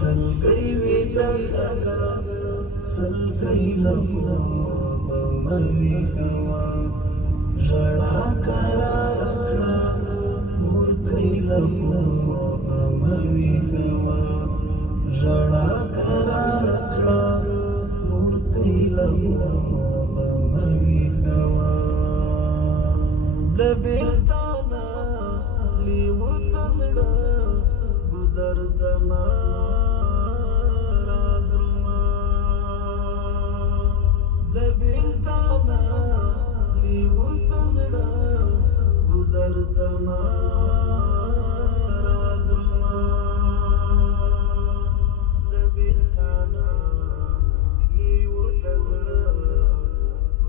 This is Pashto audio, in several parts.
سلګي وي دغه سلګي له موي هوا ژړا قرار کړه مور کوي له موي هوا ژړا قرار کړه مور کوي له موي هوا د بیلتانا لیو تزړه ګدرد ما بیلتانا لیو تزړه ګدرد ما رادرما د بیلتانا لیو تزړه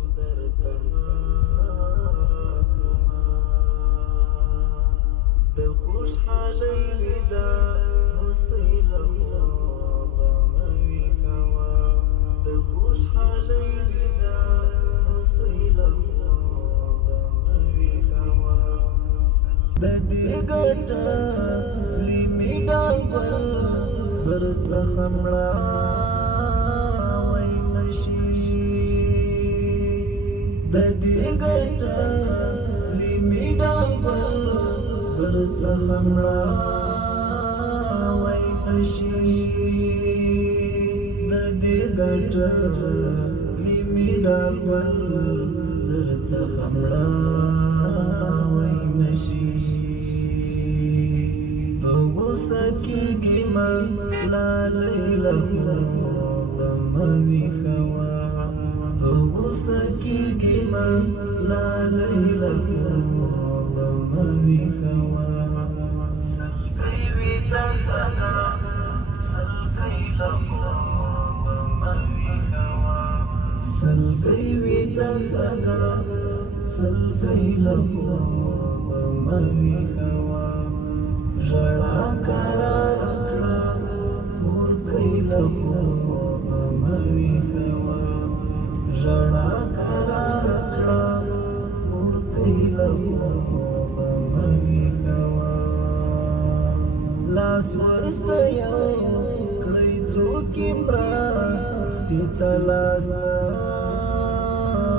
ګدرد ما رادرما د خوشحالۍ ودا حسینه بموي هوا د خوشحالۍ ګټه لیمې ډالبل برڅخه مړه وای نشي د دې ګټه لیمې ډالبل برڅخه مړه وای نشي د دې ګټه لیمې ډالبل برڅخه مړه وای نشي سکیږي ما لا لیلا بموي هوا او سکیږي ما لا لیلا بموي هوا سلګي وي دغه سلګي له بموي هوا سلګي وي دغه سلګي له بموي هوا ژړا قرار کړه مور کوي له موي هوا ژړا قرار کړه مور کوي له موي هوا لاس ورته یو کړی څوک مرستې ته لاس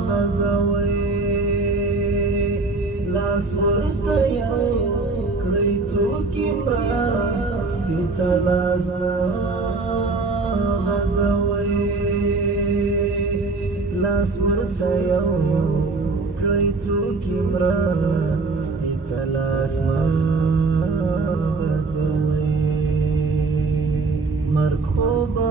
غځوي لاس ورته یو څوک مرستې ته لاس غځوي لاس ورته یو کړی څوک مرستې ته لاس غځوي مرګ خو به